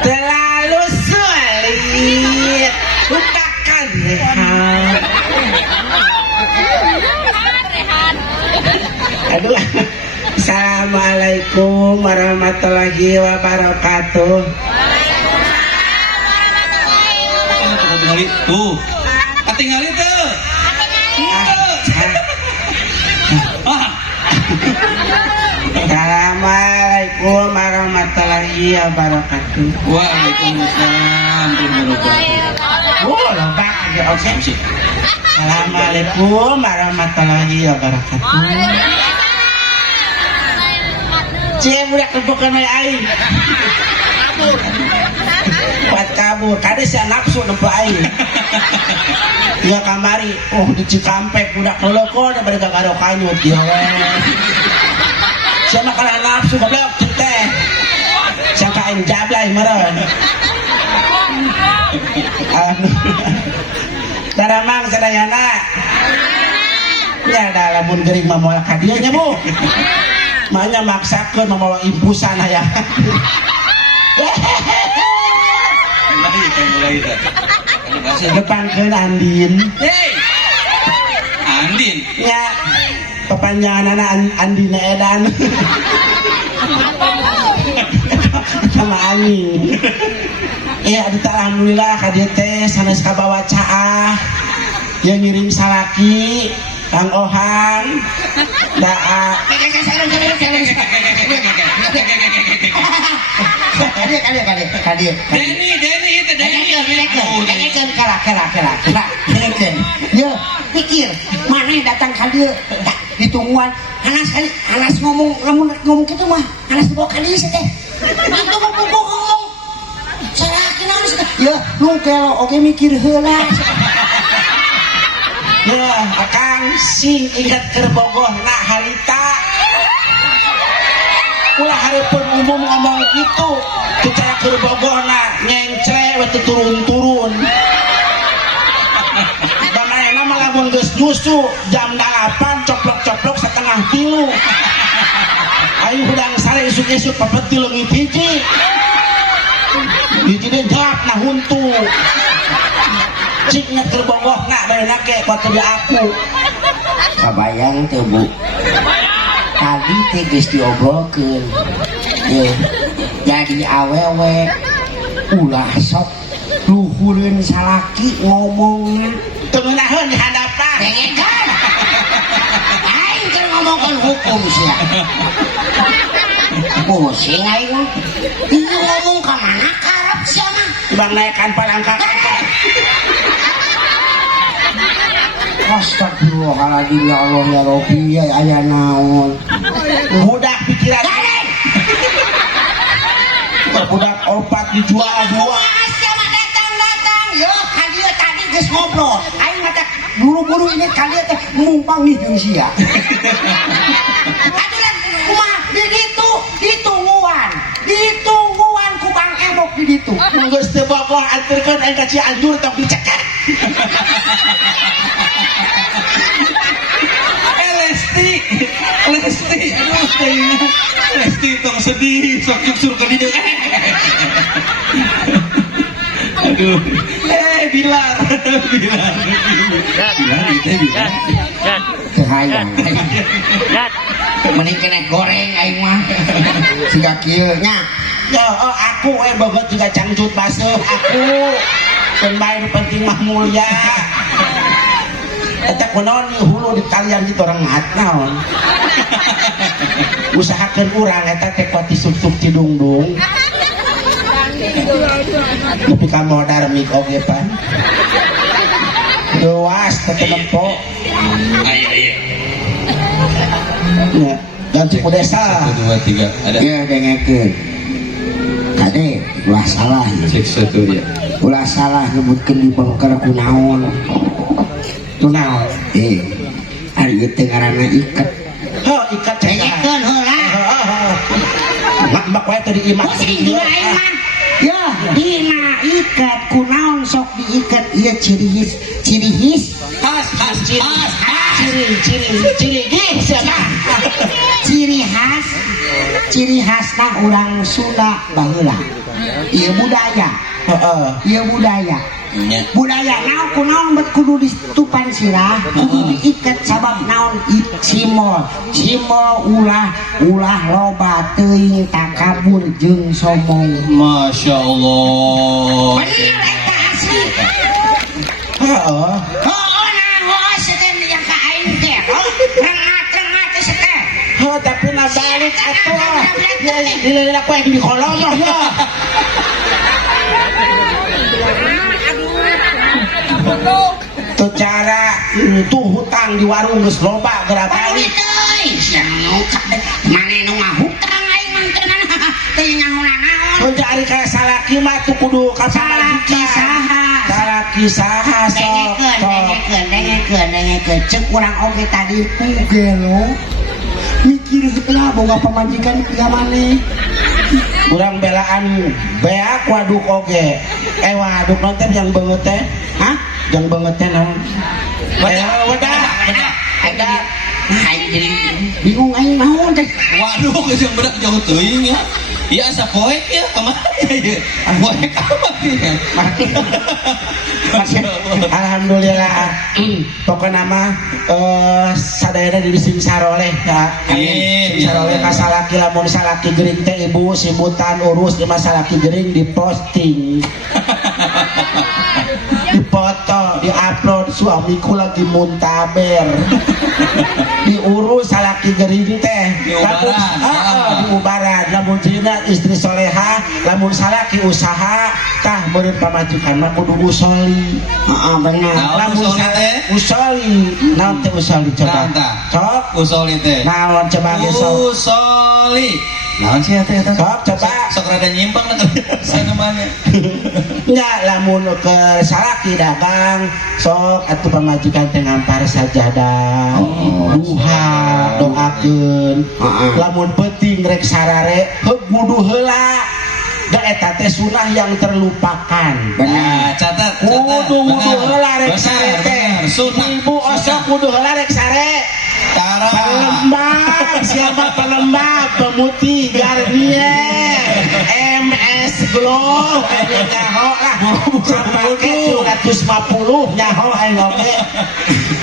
Terlalu sulit, bukakan Rehan. Aduh, assalamualaikum warahmatullahi wabarakatuh. Tuh, tinggal itu. Assalamualaikum warahmatullahi wabarakatuh. Waalaikumsalam warahmatullahi wabarakatuh. Lomba aja oke. Assalamualaikum warahmatullahi wabarakatuh. Cie budak kebukan mai aing. Buat kabur, kade si nafsu nempo aing. Iya kamari, di Cikampek budak leloko da bari gagaro kanyut dia we. Siapa kalah nafsu goblok teh. Sangka aing jablay meureun. Daramang sadayana. Ya da lamun geuring mah moal ka dieu nya Bu. Manya maksakeun membawa impusan aya. Depan ke Andin. Hei, Andin. Ya, kepanjangan anak Andina Edan. Sama Ani. Ya, alhamdulillah kadieu teh sanes kabawa caah. Yang ngirim salaki, Kang Ohang. Daa. Kade. Deni itu Deni. Ya, pikir mana datang ka dieu ditungguan Anas ngomong ngomong kitu mah Anas dibawa ka dieu teh itu mah ngomong salaki naon ya nu kelo oge mikir heula ya akang sing ingat keur bogohna harita ulah hareupeun umum ngomong kitu bicara keur bogohna nyencre we turun-turun bamaena mah lamun geus nyusu jam 8 coplok-coplok setengah 3 aing hudang sare isuk-isuk papeti leungit hiji deh jawab na huntu cik ngeker bogohna bae ke kuat dia aku kabayang teu Bu tadi teh geus diobrolkeun jadi awewe ulah sok luhureun salaki ngomongnya teunaheun di hadapan pengen aing keur ngomongkeun hukum sia pusing aing mah ieu ngomong ka mana karep sia mah bang naikkan palangka astagfirullahaladzim ya Allah ya Rabbi ya aya naon budak pikiran budak opat dijual dua sama datang yo kadieu tadi geus ngobrol aing ngajak buru-buru ini kadieu teh mumpang nih jeung sia aturan kumaha di ditu ditungguan ku Bang Emok di ditu geus teu bogoh anturkeun aing ka Cianjur tong dicekek Lesti, aduh kayaknya Lesti tong sedih, sok nyuksur ke dia. Aduh, Bilar, kehayang mending kena goreng aing mah siga kieu nya yo aku bogot juga cangcut baseuh aku pemain penting mah mulia eta kunaon hulu di kalian gitu orang ngat naon usahakeun urang eta teh kuat disuk-suk cidungdung tapi kamu darmik oge pan luas teh lempo iya ya ganti ku desa 1, 2, 3 ada ya dengekeun kade ulah salah cek satu ya ulah salah nyebutkeun di bengker kunaon Tunaon. Ari ieu teh ngaranna iket. Heuh ikat cegahan. Dengekeun heula. Mak wae teh diimat. Pusing juga aing mah. Ya, dina iket kunaon sok diiket ieu ciri his. Has Ciri gih siapa? Ciri khasna urang Sunda baheula. Ieu budaya. Ieu budaya. Budaya naon kunaon bet kudu ditupan sirah, kudu diiket sabab naon simbol ulah loba teuing takabur jeung sombong. Masya Allah. Bener eta asli. Heeh. Tapi nabalik atuh. Ya dilelak wae di kolonyoh ya. Tuh cara tuh hutang di warung geus loba gerak kali. Mane nu ngahutang aing mah tenan teh nyahoana naon. Mun cari ka salaki mah tuh kudu ka Salaki saha? Salaki saha sok. Dengekeun ceuk urang oge tadi pugelo. Mikir heula boga pamajikan ka maneh. Urang belaan beak waduk oge. Waduk non teh yang beungeut teh. Hah? Yang beungeut teh naon? Wadah. Aing jadi bingung aing naon teh. Waduh, geus yang bedak jauh teuing ya. Iya asa poek ya kemana ya? Poek apa ya? Alhamdulillah. Pokoknya mah sadayana di sing saroleh ya. Sing saroleh ka salaki lamun salaki gering teh ibu sibutan urus di salaki gering diposting. Dipoto, diupload suamiku lagi muntaber. Diurus salaki gering teh. Diubaran. Lamun jina istri soleha, lamun salaki usaha, tah beureun pamajikan mah kudu usoli. Benar. Lamun usoli, naon teh usoli coba? Cok usoli teh. Naon coba ge sok? Usoli. Naon sih teh eta? Sok coba. Sok rada nyimpang sanemanya. Nya lamun ke salaki dagang sok atuh pamajikan teh ngampar sajadah. Duha doakeun. Lamun penting rek sarare wudu heula. Da eta teh sunah yang terlupakan. Benar, catat. Wudu heula rek sare teh. Ibu osok wudu heula rek sare. Pelembab, siapa pelembab? Pemutih Garnier, MS Glow, nyaho lah. Sampai 250 nyaho aing oge.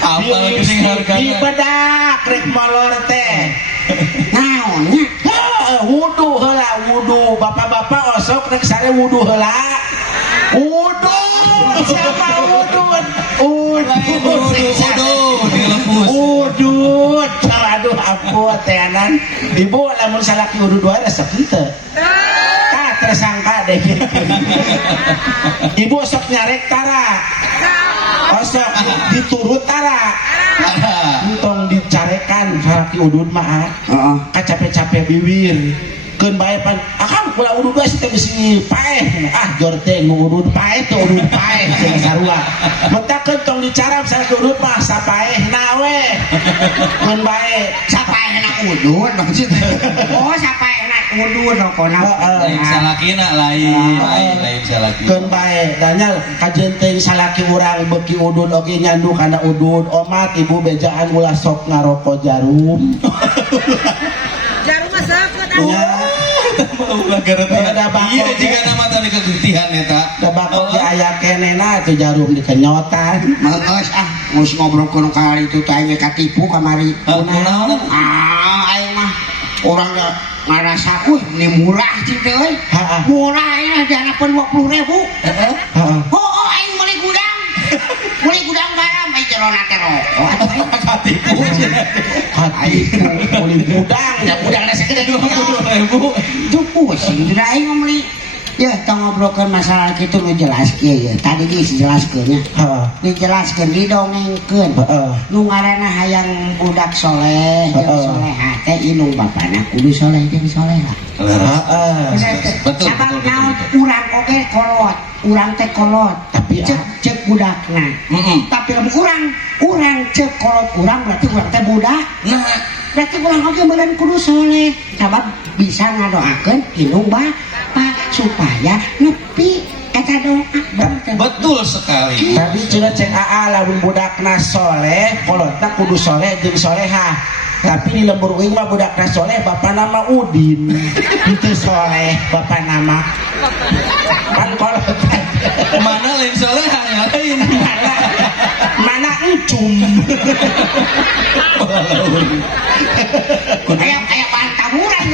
Apa lagi sing hargana? Di bedak rek molor teh. Naonnya? Wudu heula wudu. Bapak-bapak osok rek sare wudu heula. Wudu. Siapa wudu? Udut. Aduh ampun teanan. Ibu lamun salaki udut wae resep henteu. Tah tersangka deh. Ibu sok nyarek tara. Osok diturut tara. Entong dicarekan salaki udut mah. Kacape-cape bibir. Keun bae pan akang ulah udut geus teh bisi paeh. Jor teh nu udut paeh teh udut paeh cenah sarua. Mentakeun tong dicarap salaki udut mah sapaehna we. Keun bae Sapaehna udut maksudnya. Oh, sapaehna udut pokona. Lain salakina lain salaki. Keun bae danyal kajeun teuing salaki urang beuki udut oge nyandu kana udut. Omat ibu bejaan ulah sok ngaroko jarum. Jarum masak Ulah gara-gara ada bakok. Iya jika nama tadi kegetihan eta. Da bakok ge aya kenena teh jarum dikenyotan. Geus geus ngobrolkeun ka itu teh aing katipu kamari. Kunaon? Aing mah urang ngarasa ini murah cing teh euy. Murah ya dianakeun 20.000. Heeh. Aing meuli gudang. Meuli gudang garam ai jerona teh rokok. Katipu. Hatiku meuli gudang, ya gudangna segede 20.000. Itu pusing sudah aing meuli. Ya, tong ngobrolkeun masalah kitu nu jelas kieu ya. Tadi geus jelaskeun nya. Heeh. Dijelaskeun didongengkeun. Nu ngaranna hayang budak soleh, jeung soleha teh inung bapana kudu soleh jeung soleha. Heeh. Betul. Sabab naon urang oge kolot, urang teh kolot. Tapi cek budakna. Tapi lamun urang cek kolot urang berarti urang teh budak. Nah, Berarti urang oge meureun kudu soleh. Sabab bisa ngadoakeun indung bapak supaya nepi eta doa. betul sekali. Tapi cenah cek AA lamun budakna soleh, kolotna kudu soleh jeung solehah. Tapi di lembur uing mah budakna soleh, bapak nama Udin. Itu soleh, bapak nama. Kan kolot. Mana lain soleh hanya lain. Mana encum. Aya bahan taburan.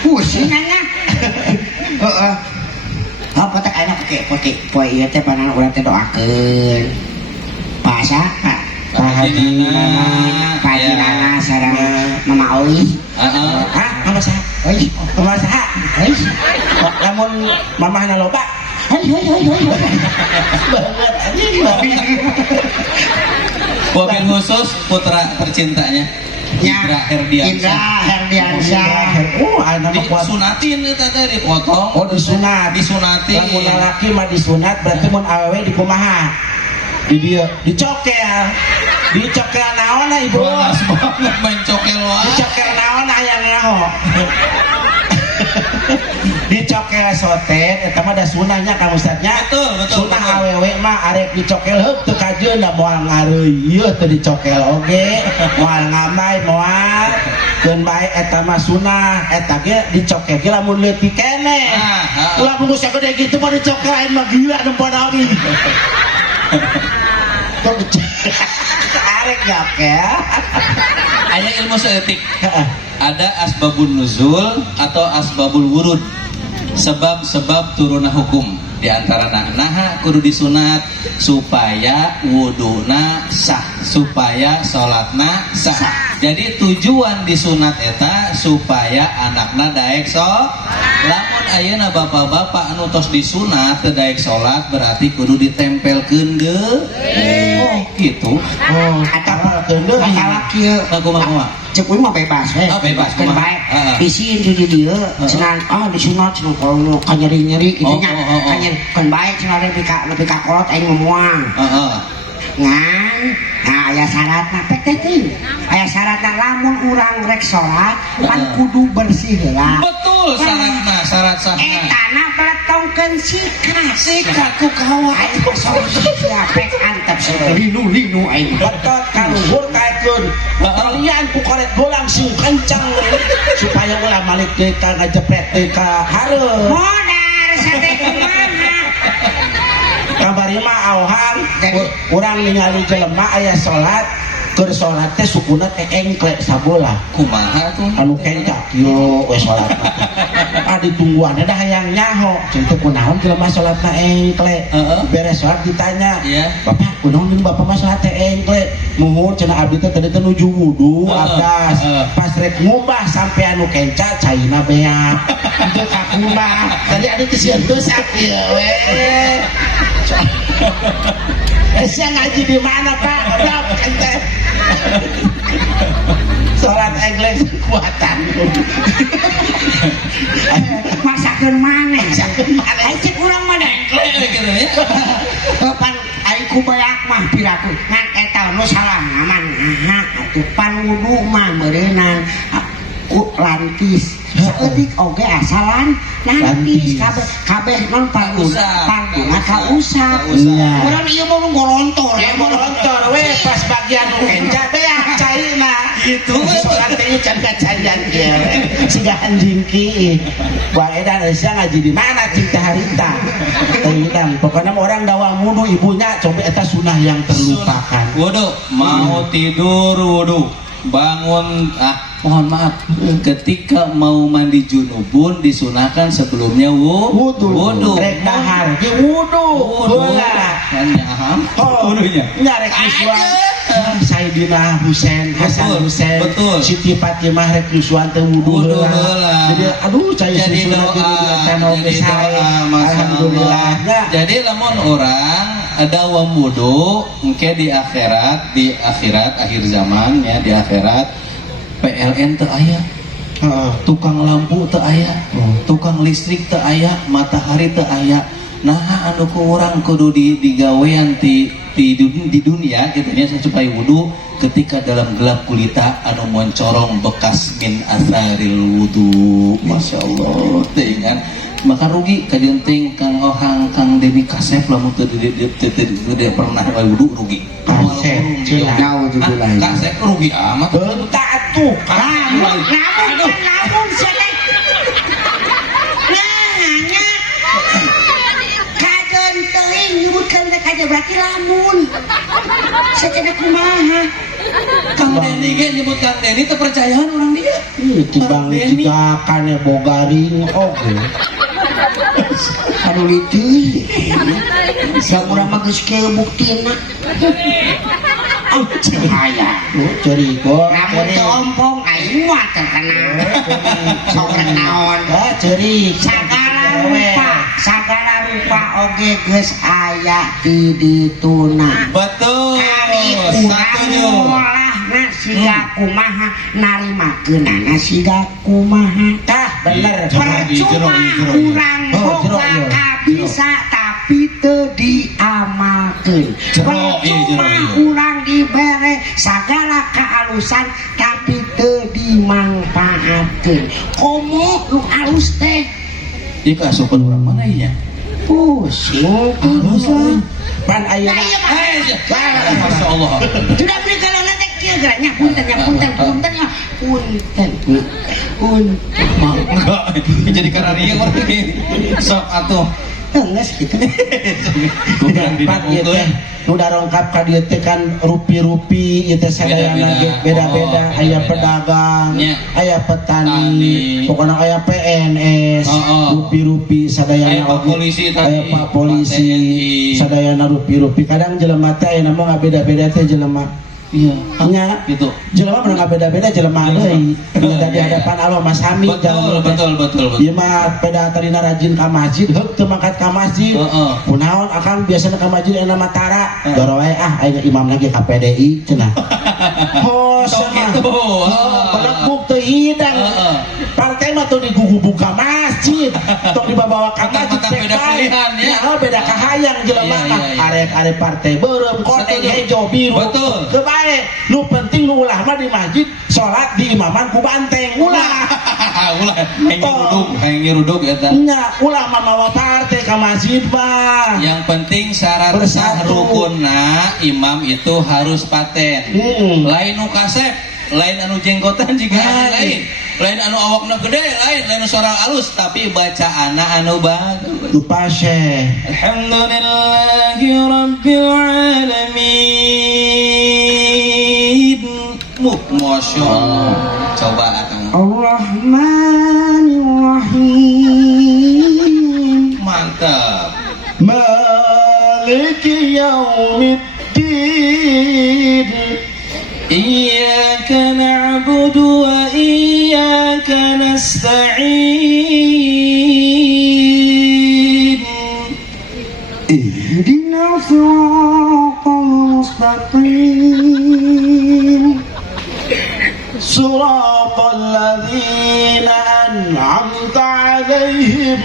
Pusing nya. Heeh. Apa teh aya pake poe ieu teh panan urang teh doakeun. Pasa, Pak. Pak Haji Nana, Pak Haji Nana sareng Mama Oi. Heeh. hah? Mama saha? Oi, Mama saha? oi. Lamun mamahna loba, Oi. banget anjing. Wabil khusus putra tercintanya Indra Herdiansyah. Indra Herdiansyah. Oh, ada mah kuat. Disunatin eta teh dipotong. Oh, disunat. Disunatin. Lamun lalaki mah disunat, berarti mun awewe di kumaha? Di dia dicokel. Dicokel naon Ibu? Panas banget main cokel wae. Dicokel naon aya ngaho? Dicokel sotet eta mah da sunahnya ka Ustaznya. Betul. Sunah awewe mah arek dicokel heup teu kajeun da moal ngareuy. Ieu teu dicokel oge, moal ngamai moal keun bae eta mah sunah. Eta ge dicokel ge lamun leutik keneh. Lamun geus sagede kitu mah dicokel lain mah gila nempo naon ieu. Arek nyokel. Aya ilmu seetik. Ada asbabun nuzul atau asbabul wurud. Sebab-sebab turunna hukum. Di antara naha kudu disunat supaya wuduna sah, supaya salatna sah. Jadi tujuan disunat eta supaya anakna daek lamun ayeuna bapak-bapak anu tos disunat teu daek salat berarti kudu ditempelkeun oh gitu. Oh, eta keundeung Masalah kieu. Kumaha? Cek urang mah bebas we. Oh, bebas, Keun kumaha? bae. Heeh. Isiin di dieu cenah disunat cenah kalau nyeri-nyeri kitu nya. Oh. Kanyen keun bae cenah lebih ka kolot aing ngomong. Heeh. Ngan, nah aya syaratna pek teh teuing. Aya syaratna lamun urang rek salat pan kudu bersih heula. Betul syaratna, syarat sahna. Etana peletongkeun sikat ku kawa aing sia pek antep linu aing. betot kaluhur kaekeun kalian ku korek bolang sing kencang supaya ulah malik deui ka ngajepret deui ka hareup. Modar sate kumaha. Kabari mah auhan urang ningali jelema aya salat keur salat teh sukuna teh engklek sabola Kumaha tuh? anu kencak yo we salatna ditungguan dah hayang nyaho cenah teh kunaon jelema salatna engklek. Beres salat ditanya, Iya. Bapak kunaon jeung bapak mah salat teh engklek? Muhun cenah abdi teh tadi teh nuju wudu abdas pas rek ngubah sampe anu kencak caina beak itu kakumah tadi ada kesieun dosa ieu we. Saya ngaji di mana Pak? Udah ente. Salat engklek kekuatan. Masakeun maneh. Aing cek urang mah da Engklek gitu ya. pan aing ku beak mah piraku ngan eta nu salam aman atuh pan wudu mah beureunan ku lantis saeutik oge asalan lantis kabeh non panguna ka usap urang ieu mah ngolontor Ya molontor we pas bagian nu kencak beak caina. Itu salat teh can kacayan kieu. Siga anjingki. Wah edan sia ngaji di mana cinta harita. Teuing pokona orang dawang wudu ibunya coba eta sunah yang terlupakan. Wudu, mau tidur wudu. Bangun mohon maaf ketika mau mandi junubun disunahkan sebelumnya wudu. Rek dahar ge wudu. Heula. Kan nyaham wudunya. Nyarek Yuswan Sayyidina Husain Hasan Husain betul. Siti Fatimah rek Yuswan teh wudu heula. Jadi aduh cai Jadi sunat doa, alhamdulillah. Jadi lamun orang ada wudu engke di akhirat akhir zaman ya di akhirat PLN teu aya. Tukang lampu teu aya, tukang listrik teu aya, matahari teu aya. nah anu ku urang kudu digawean di dunia gitu nya supaya wudu ketika dalam gelap gulita anu moncorong bekas min asaril wudu. Masya Allah dengan maka rugi kajenting Kang Ohang Kang Dewi Kasep lamun teu pernah wudu rugi. Kasep naudzubillah. Kasep rugi amat. Bentak atuh. Namun saya nanya kajen teuing nyebutkan kaja berarti lamun. Saya cenah kumaha. Kang Deni ge nyebut Kang Deni kepercayaan orang dia. Tibang cigakan ya bogaring oge. Anu leutik. Sakurang mah geus kieu buktina. Cahaya. Cerigo. Namun teu ompong aing mah teu kenal. Sok naon. Cerik. Sagala rupa oge geus aya di dituna. Betul. Satunya olahna siga kumaha narimakeunana siga kumaha. Tah bener. Percuma urang boga kabisa tapi teu diamalkeun. Percuma urang dibere sagala kaalusan tapi teu dimanfaatkeun. Komo nu alus teh Ieu asupan urang mana ieu nya? pusing. Pan ayeuna. Masya Allah. Sudah beli kalau nanti kia geraknya punten. Enggak, jadi kararia orang ini. Sok atuh. Enggak gitu. Kurang Pan ieu teh nu darongkap ka dieu teh kan rupi-rupi ieu teh sadayana ge beda-beda, aya pedagang, aya petani, pokona aya PNS, rupi-rupi sadayana oge. Aya Pak Polisi, sadayana rupi-rupi. Kadang jelema teh aya mah beda-beda teh jelema. Iya, nya gitu. Jelema mah beda-beda jelema deui. Di hadapan Allah Mas Hamid Betul. Ieu mah peda tarina rajin ka masjid, heuk teu mangkat ka masjid. Kunaon akang biasana ka masjid aya Matara. Doro wae aya imam lagi ka PDI cenah. Oh, sama. Penekuk teu hidang. Partai mah tuh digugubuk ka masjid. Tong dibawa ka masjid cek bae. Ya, beda kahayang jelema mah. Arek-arek partai beureum koneng hejo biru. Betul. Kebae, nu penting nu ulah mah di masjid salat di imaman ku banteng ulah. Ulah kayak ngiruduk eta. Nya ulah mah mawa partai ka masjid mah. Yang penting syarat sah rukunna imam itu harus paten. Lain nu kasep, lain anu jenggotan juga lain. Lain anu awakna gede, lain anu suara alus tapi bacaana anu bagus. Lupa Syekh. Alhamdulillahi rabbil alamin. Masya Allah. Coba akang. Ar-Rahmanir-Rahim. Mantap. Maliki yaumiddin. Iyyaka na'budu wa iyyaka nasta'in. Ihdinas siratal mustaqim. Siratal ladzina an'amta 'alaihim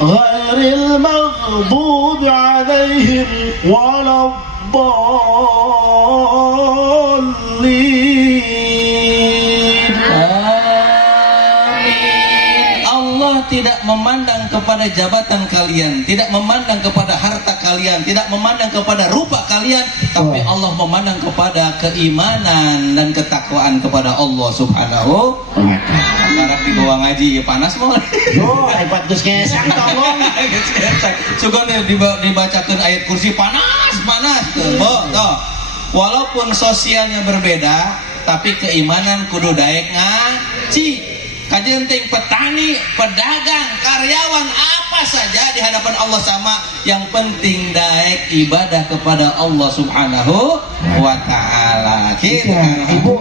ghairil maghdubi 'alaihim waladdallin. Allah tidak memandang kepada jabatan kalian, tidak memandang kepada harta kalian, tidak memandang kepada rupa kalian, tapi Allah memandang kepada keimanan dan ketakwaan kepada Allah Subhanahu wa ta'ala. Karena di bawah ngaji ya panas mau. Yo, hebat geus gesang tolong. Sugan dibacakeun ayat kursi panas tuh. Walaupun sosialnya berbeda, tapi keimanan kudu daek ngaji. Kajenting petani, pedagang, karyawan apa saja di hadapan Allah sama. Yang penting daek ibadah kepada Allah Subhanahu wa ta'ala. Gitu kan. Ibu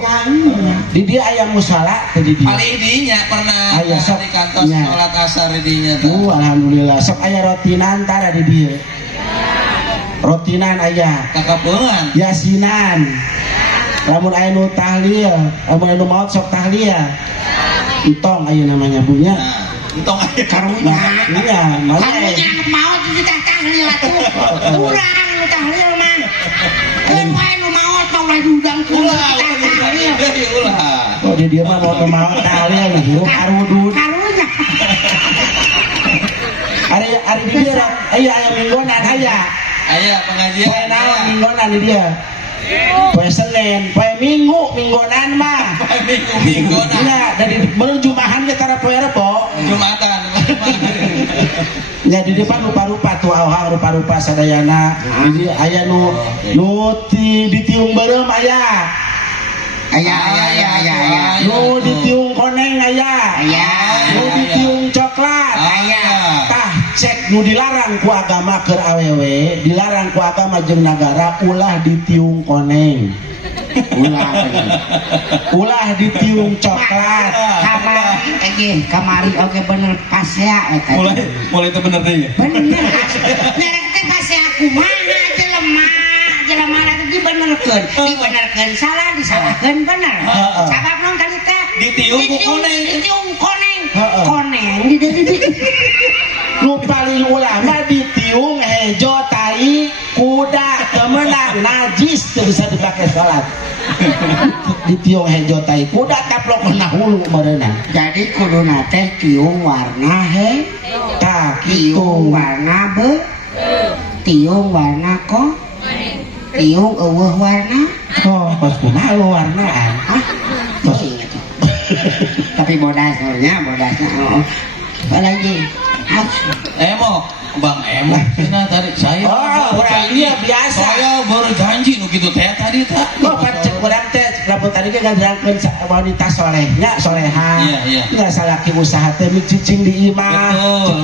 di dia aya musala tadi dia. Kali dinya pernah Aya sok di kantor sholat asar dinya tuh. Alhamdulillah sok aya rotinan tara di dia. Rotinan aya. Kakapungan. Yasinan. Lamun aya nu tahlil, lamun aya nu maot sok tahlil. Entong ayo namanya punya. Tong aya karunya Iya, malah. karunya anak maot itu teh tahlil atuh urang nu tahlil mah keun wae nu maot mah ulah diundang ulah tahlil ulah. Oh, di dia mah mau tahlil nih, hirup arudud. karunya Ari di dia, aya minggonan aya. Aya pengajian. Poe naon minggonan di dia? Poe Senin, poe Minggu minggonan mah. Minggu Iya, dari menuju Jumahan ke tara poe Rebo. Jumatan. Ya di depan rupa-rupa tuh auhang rupa-rupa sadayana. Jadi aya nu ditiung beureum aya. aya Nu ditiung koneng aya. Nu ditiung coklat. Tah cek nu dilarang ku agama keur awewe, dilarang ku agama jeung nagara ulah ditiung koneng. Ulah ditiung coklat. kamari oke bener pas ya eta Mulai itu bener deh. bener merek teh pas ya kumaha jelema dibenerkeun salah disalahkeun bener sabab naon tadi teh Ditiung ku koneng. ditiung koneng di Nu paling ulama ditiung hejo tai kuda kemenang najis teu bisa dipakai salat. Ditiung hejo tai kuda taplok kena hulu meureunna. jadi kuduna teh tiung warna Tah tiung kitu. warna tiung warna tiung eueuh warna Oh, pas kumaha lu warnaan. hah tapi bodasnya oh. Lagi Emok, Bang Emok, cina tadi saya. Oh, orang dia biasa. Saya baru janji nu kitu teh tadi tah. Oh, pacek urang teh lamun tadi ge ngadrangkeun wanita solehnya, soleha. Iya. Enggak salaki usaha teh cicing di imah,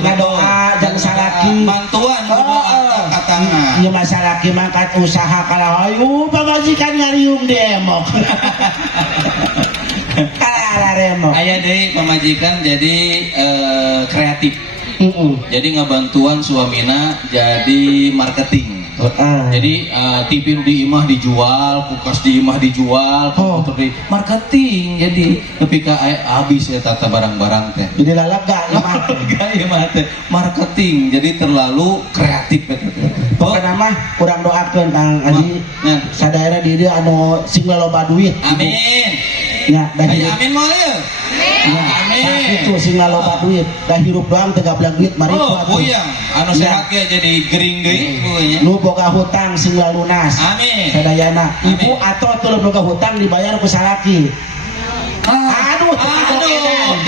cek doa jeung salaki. Bantuan doa katana. Ieu mah salaki mangkat usaha kalau ayu pamajikan ngariung di emok. Kalah remok. Aya deui pamajikan jadi kreatif. Jadi ngebantuan suamina jadi marketing. Jadi TV di imah dijual, kulkas di imah dijual, komputer di marketing. Jadi ketika habis ya tata barang-barang teh. Jadi lalaga imah teh marketing. Jadi terlalu kreatif. Pokoknya mah kurang doakeun Kang Haji. Sadayana di dia anu sing loba duit. Amin. Ya, dah Ayo hirup. amin moal ya. Amin. Itu sing loba duit, dah hirup doang teu gablang duit mari Oh, buyang. Anu sehat ge jadi gering deui pokoknya. Nu boga hutang sing lunas. Amin. Sadayana Amin. ibu atau teu boga hutang dibayar ku salaki. Aduh,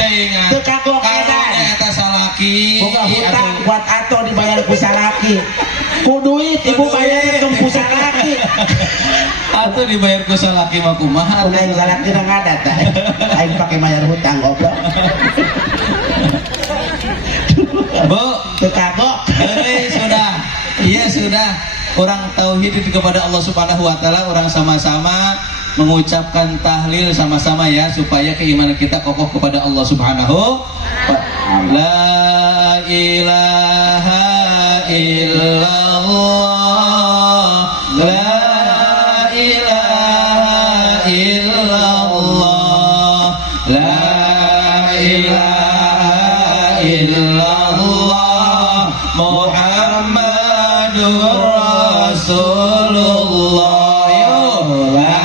teuingan. Teu kagok edan. Eta salaki. Boga hutang buat atau dibayar ku salaki. Ku duit ibu bayar ke ku salaki. Atau dibayar ku salaki mah kumaha? Udah salaki nang ngadat tah. Aing pake bayar hutang goblok. Bu, Teu kagok. sudah. Iya sudah. Orang tauhid itu kepada Allah Subhanahu wa taala, orang sama-sama mengucapkan tahlil sama-sama ya supaya keimanan kita kokoh kepada Allah Subhanahu wa taala. La ilaha illallah. La ilaha illallah. La ilaha illallah. Muhammadur Rasulullah. La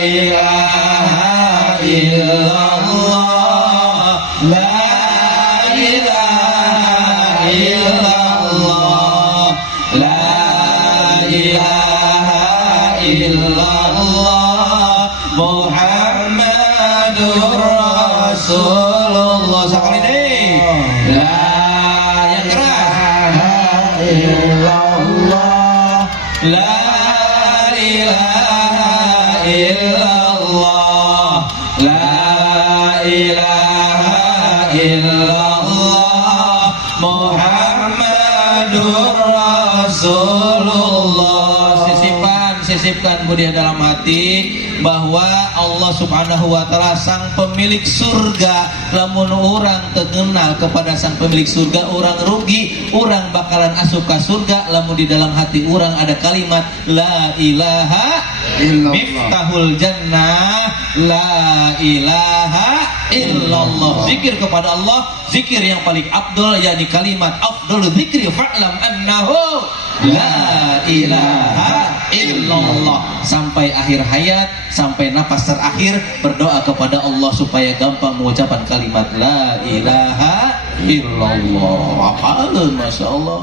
ilaha illallah. La ilaha illallah. La ilaha illallah. Muhammadur Rasulullah. Sekali deh. La yang keras. Illallah. La ilaha illallah. La ilaha illallah. Muhammadur Rasulullah. Sisipkan budi dalam hati bahwa Allah Subhanahu wa taala sang pemilik surga. Lamun orang terkenal kepada sang pemilik surga, orang rugi, orang bakalan asup ke surga. Lamun di dalam hati orang ada kalimat la ilaha illallah. Miftahul jannah la ilaha illallah. Zikir kepada Allah, zikir yang paling afdal yakni kalimat afdalul zikri fa'lam annahu la ilaha illallah. Sampai akhir hayat, sampai napas terakhir berdoa kepada Allah supaya gampang mengucapkan kalimat la ilaha illallah. Hafal, masya Allah.